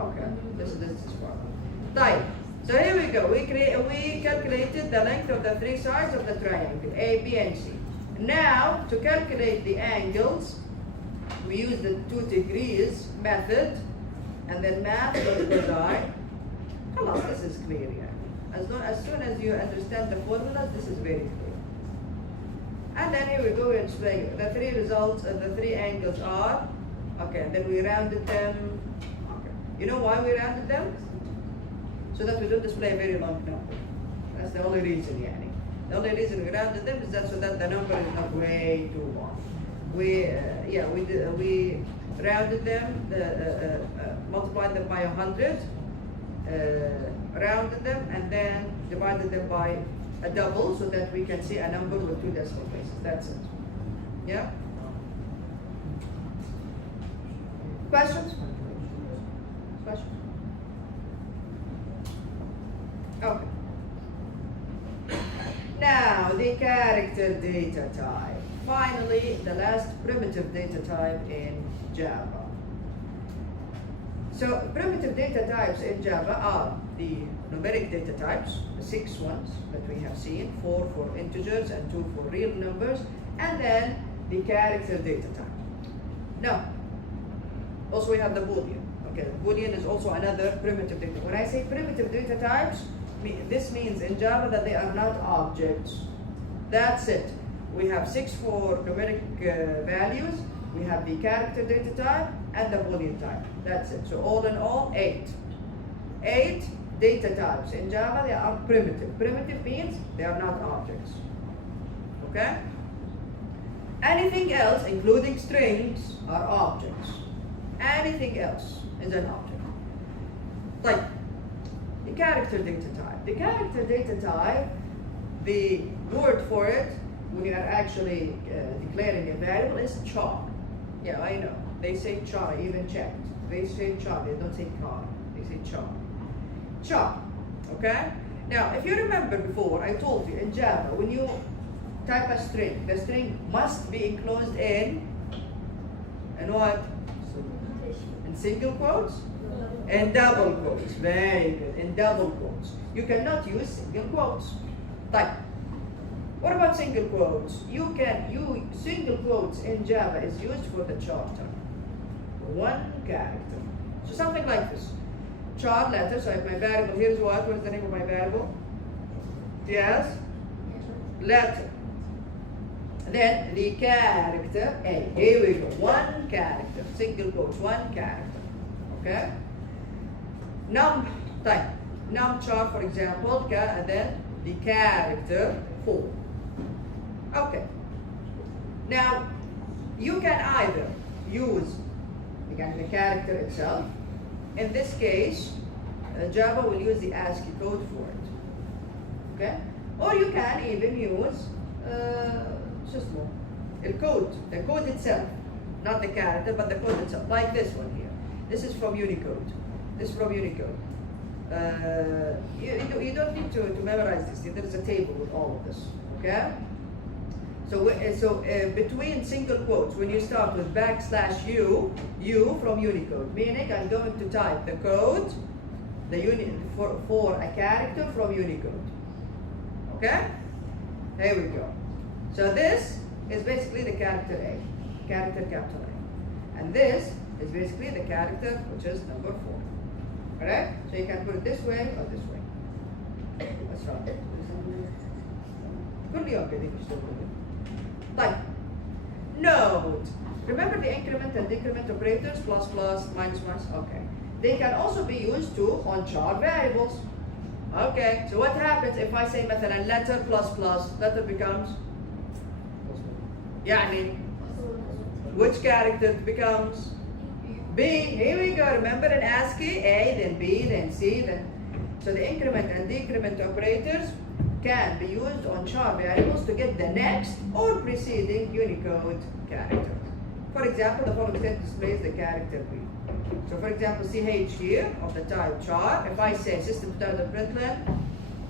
Okay, this is the distance formula. Type. So here we go. We calculated the length of the 3 sides of the triangle, A, B, and C. Now, to calculate the angles, we use the 2 degrees method, and then math cosine. Come on, this is clear, yeah. As soon as you understand the formulas, this is very clear. And then here we go and explain the 3 results and the 3 angles are, okay, and then we rounded them. Okay. You know why we rounded them? So that we don't display a very long number. That's the only reason, yani. The only reason we rounded them is that so that the number is not way too long. We rounded them, multiplied them by 100, rounded them, and then divided them by a double so that we can see a number with 2 decimal places. That's it. Yeah? Questions? Questions? Okay. Now, the character data type. Finally, the last primitive data type in Java. So, primitive data types in Java are the numeric data types, the 6 ones that we have seen, 4 for integers and 2 for real numbers, and then the character data type. Now, also we have the Boolean. Okay, Boolean is also another primitive data. When I say primitive data types, this means in Java that they are not objects. That's it. We have 6 for numeric values, we have the character data type, and the Boolean type. That's it. So all in all, 8. 8 data types. In Java, they are primitive. Primitive means they are not objects. Okay? Anything else, including strings, are objects. Anything else is an object. Like the character data type. The character data type, the word for it, when you are actually declaring a variable, is char. Yeah, I know. They say char, I even checked. They say char, they don't say char. They say char. Char, okay? Now, if you remember before, I told you in Java, when you type a string, the string must be enclosed in what? In single quotes? In double quotes. Very good. In double quotes. You cannot use single quotes. Type. What about single quotes? You can use single quotes in Java is used for the char type. One character. So something like this. Char letter, so I have my variable, here's what is the name of my variable? Yes? Letter. Then the character A. Here we go. One character. Single quotes, one character. Okay? Num type. Num char, for example, and then the character 4. Okay. Now, you can either use the character itself. In this case, Java will use the ASCII code for it. Okay? Or you can even use the code itself. not the character, but the code itself, like this one here. This is from Unicode. This is from Unicode. You don't need to memorize this. There is a table with all of this, okay? So between single quotes, when you start with \u from Unicode, meaning I'm going to type the code, for a character from Unicode, okay? Here we go. So this is basically the character A, character capital A, and this is basically the character which is number 4. Alright? So you can put it this way or this way. That's right. كل يوم قاعدين يشتغلوا. طيب. Note. Remember the increment and decrement operators, plus, minus, minus? Okay. They can also be used to on char variables. Okay. So what happens if I say مثلا letter plus plus, letter becomes? يعني which character becomes? B. Here we go. Remember in ASCII, A, then B, then C, then. So the increment and decrement operators can be used on char variables to get the next or preceding Unicode character. For example, the following state displays the character B. So for example, CH here of the type char, if I say system.println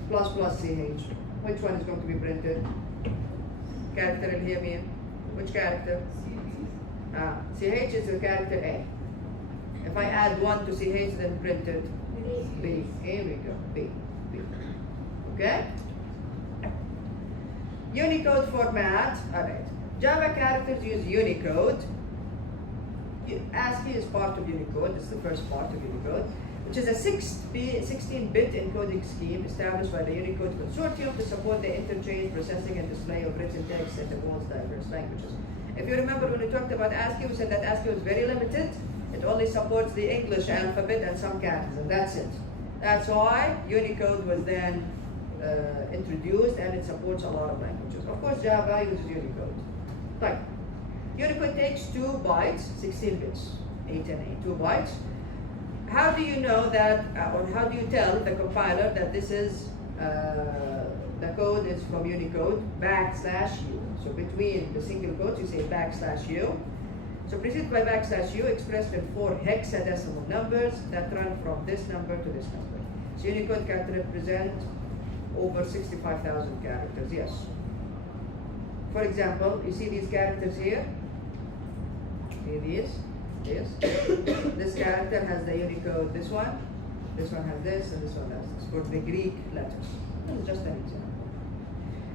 plus CH, which one is going to be printed? Character in here, mean? Which character? CH is the character A. If I add 1 to CH, then printed B. Here we go, B. Okay? Unicode format, alright. Java characters use Unicode. ASCII is part of Unicode, it's the first part of Unicode, which is a 16-bit encoding scheme established by the Unicode Consortium to support the interchange, processing, and display of written text in the world's diverse languages. If you remember when we talked about ASCII, we said that ASCII was very limited. It only supports the English alphabet and some characters, and that's it. That's why Unicode was then introduced, and it supports a lot of languages. Of course, Java uses Unicode. Right. Unicode takes 2 bytes, 16 bits, 8 and 8, 2 bytes. How do you know that, or how do you tell the compiler that this is, the code is from Unicode, \u. So between the single quotes, you say \u. So preceded by \u expressed in 4 hexadecimal numbers that run from this number to this number. So Unicode can represent over 65,000 characters, yes. For example, you see these characters here? See these? Yes. This character has the Unicode, this one has this, and this one has this, for the Greek letters. This is just an example.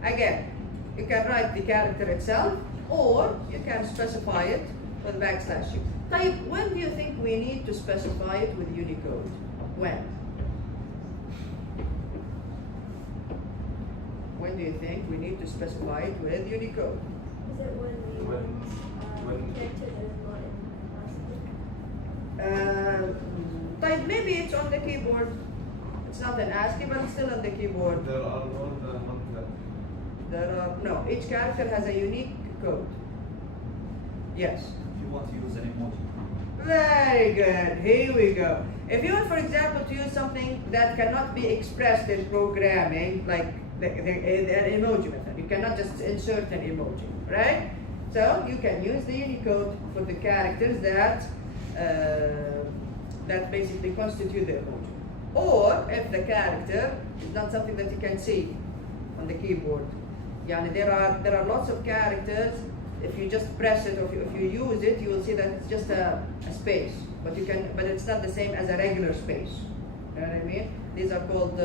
Again, you can write the character itself, or you can specify it with \u. Type, when do you think we need to specify it with Unicode? When? When do you think we need to specify it with Unicode? Is it when the character is not in ASCII? Type, maybe it's on the keyboard. It's not an ASCII, but it's still on the keyboard. There are more than one character. No, each character has a unique code. Yes. If you want to use an emoji. Very good. Here we go. If you want, for example, to use something that cannot be expressed in programming, like an emoji method, you cannot just insert an emoji, right? So you can use the Unicode for the characters that that basically constitute the emoji. Or if the character is not something that you can see on the keyboard. Yani there are lots of characters. If you just press it, or if you use it, you will see that it's just a space. But it's not the same as a regular space. You know what I mean? These are called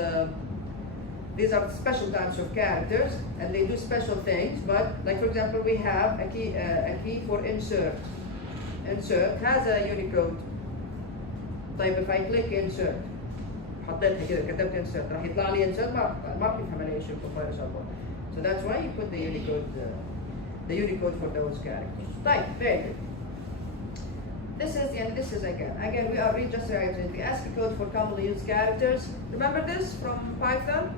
these are special types of characters, and they do special things. But like for example, we have a key for insert. Insert has a Unicode. طيب if I click insert حطيتها كده كتبت insert راح يطلع لي insert ما بيفهم عليه شو الكومبايلر سوى. So that's why you put the Unicode for those characters. طيب, very good. This is again we are just writing the ASCII code for commonly used characters. Remember this from Python?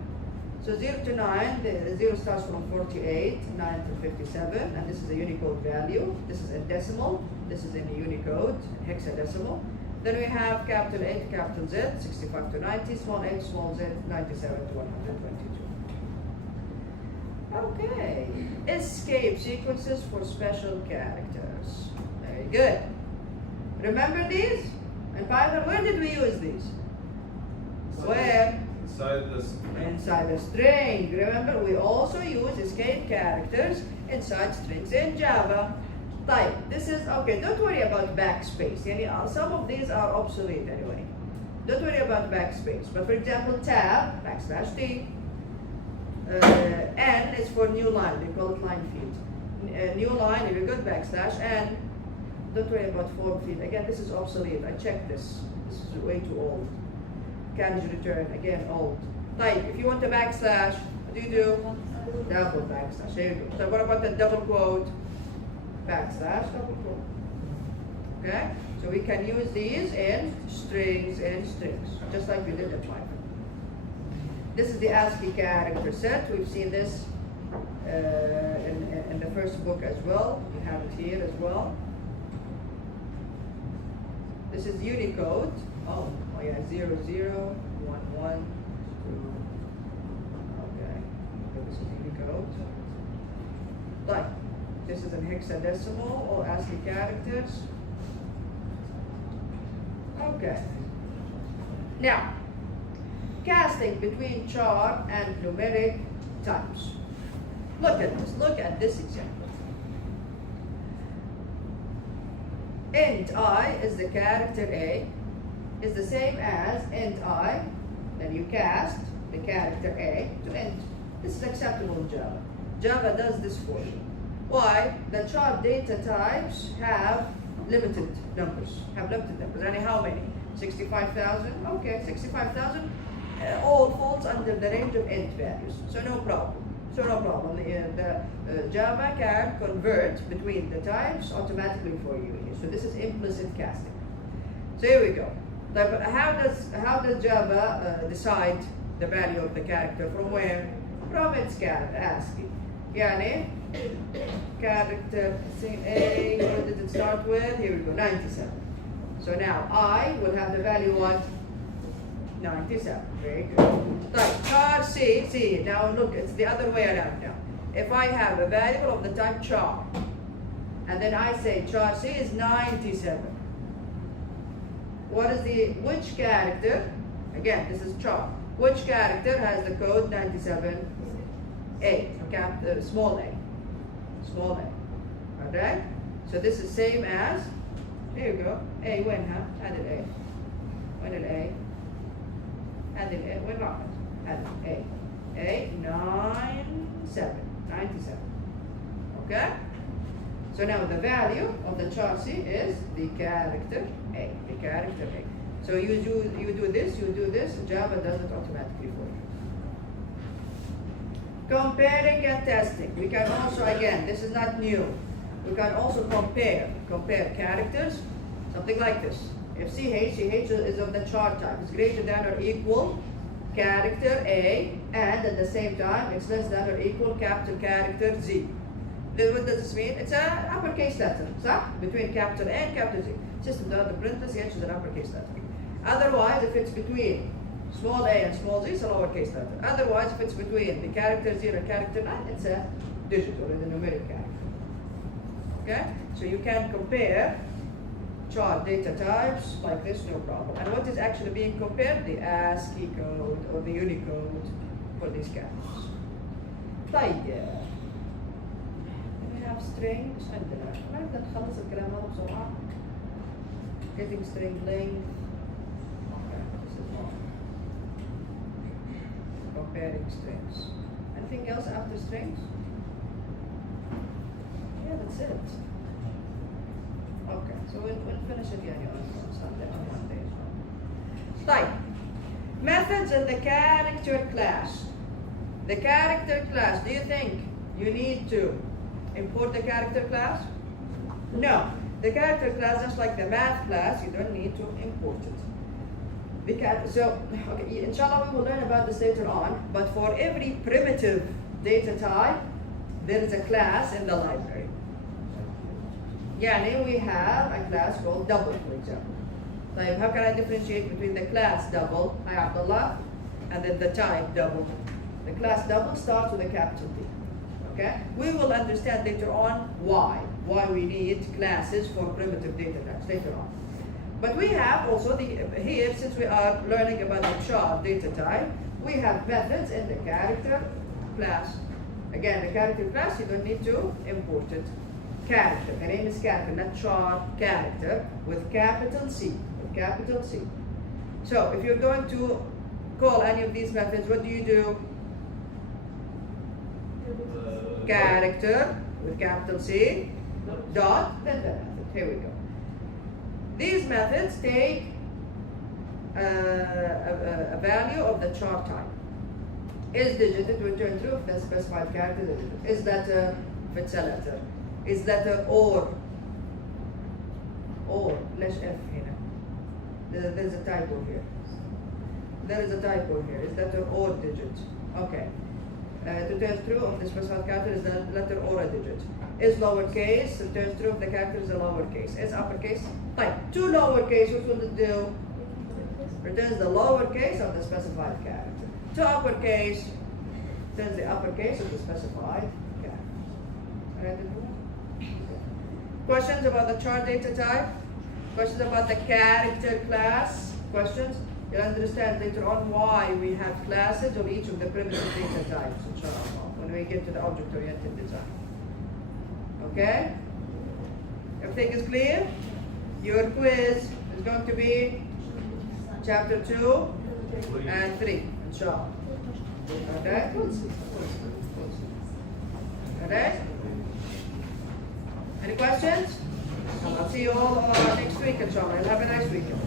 So 0 to 9, the 0 starts from 48, 9 to 57, and this is a Unicode value. This is a decimal. This is in the Unicode, hexadecimal. Then we have capital A to capital Z, 65 to 90, small h, small z, 97 to 122. Okay. Escape sequences for special characters. There Very good. Remember these? In Python, where did we use these? Where? Inside this. Inside a string. Remember, we also use escape characters inside strings in Java. Type. This is okay. Don't worry about backspace. Some of these are obsolete anyway. Don't worry about backspace. But for example, tab \t. N is for new line. We call it line field. New line. If you go \n. Don't worry about form field. Again, this is obsolete. I checked this. This is way too old. Can't return. Again, old. Type. If you want a backslash, what do you do? Double backslash. There you go. So what about the double quote? Backslash, double quote. Okay? So we can use these in strings, just like we did in Python. This is the ASCII character set. We've seen this in the first book as well. You have it here as well. This is Unicode. Oh yeah, 0, 0, 1, 1, 2. Okay. So this is Unicode. Like, this is in hexadecimal, all ASCII characters. Okay. Now, casting between char and numeric types. Look at this. Look at this example. Int I is the character A, is the same as int I, then you cast the character A to int. This is acceptable in Java. Java does this for you. Why? The char data types have limited numbers. And how many? 65,000? Okay, 65,000 all falls under the range of int values. So no problem. Java can convert between the types automatically for you. So this is implicit casting. So here we go. But how does Java decide the value of the character? From where? From its ASCII. Yani, character A, what did it start with? Here we go, 97. So now I will have the value what? 97. Very good. Right, char C, see, now look, it's the other way around now. If I have a variable of the type char, and then I say char C is 97. Which character, again, this is char, which character has the code 97? A, small a. Alright? So this is same as, here you go, A when, huh? Added A. When did A? Added A, when not? Added A. A, 97. Okay? So now the value of the char C is the character A. So you do this, Java does it automatically for you. Comparing and testing. We can also, again, this is not new. We can also compare characters, something like this. If CH is of the char type, it's greater than or equal character A, and at the same time, it's less than or equal capital character Z. What does this mean? It's an uppercase letter, between capital A and capital Z. System does the print this, CH is an uppercase letter. Otherwise, if it's between small a and small z, it's a lowercase letter. Otherwise, if it's between the character 0 and character 9, it's a digit or a numeric character. Okay? So you can compare char data types like this, no problem. And what is actually being compared? The ASCII code or the Unicode for these characters. طيب. We have strings عندنا. ما نقدر نخلص الكلام هذا بسرعة. Getting string length. Okay, this is all. Comparing strings. Anything else after strings? Yeah, that's it. Okay, so we'll finish it on Sunday, on Monday as well. Type. Methods in the character class. The character class, do you think you need to import the character class? No. The character class, just like the math class, you don't need to import it. Okay, inshallah we will learn about this later on, but for every primitive data type, there is a class in the library. Yani we have a class called double, for example. So how can I differentiate between the class double, hi Abdullah, and then the type double? The class double starts with a capital D. Okay? We will understand later on why we need classes for primitive data types later on. But we have also here, since we are learning about the char data type, we have methods in the character class. Again, the character class, you don't need to import it. Character, the name is character, not char, character, with capital C, So if you're going to call any of these methods, what do you do? Character, with capital C, dot, then the method. Here we go. These methods take a value of the char type. Is digit to return true if the specified character is a digit. Is letter if it's a letter. Is letter or ليش F هنا. There's a typo here. There is a typo here. Is letter or digit. Okay. To return true if the specified character is the letter or a digit. Is lowercase, returns true if the character is a lowercase. Is uppercase. Type. Two lowercase, which will it do? Returns the lowercase of the specified character. Two uppercase, returns the uppercase of the specified character. Questions about the char data type? Questions about the character class? Questions? You'll understand later on why we have classes of each of the primitive data types, inshallah, when we get to the object-oriented design. Okay? Everything is clear? Your quiz is going to be chapter 2 and 3, inshallah. Okay? Okay? Any questions? I'll see you all next week, inshallah. Have a nice weekend.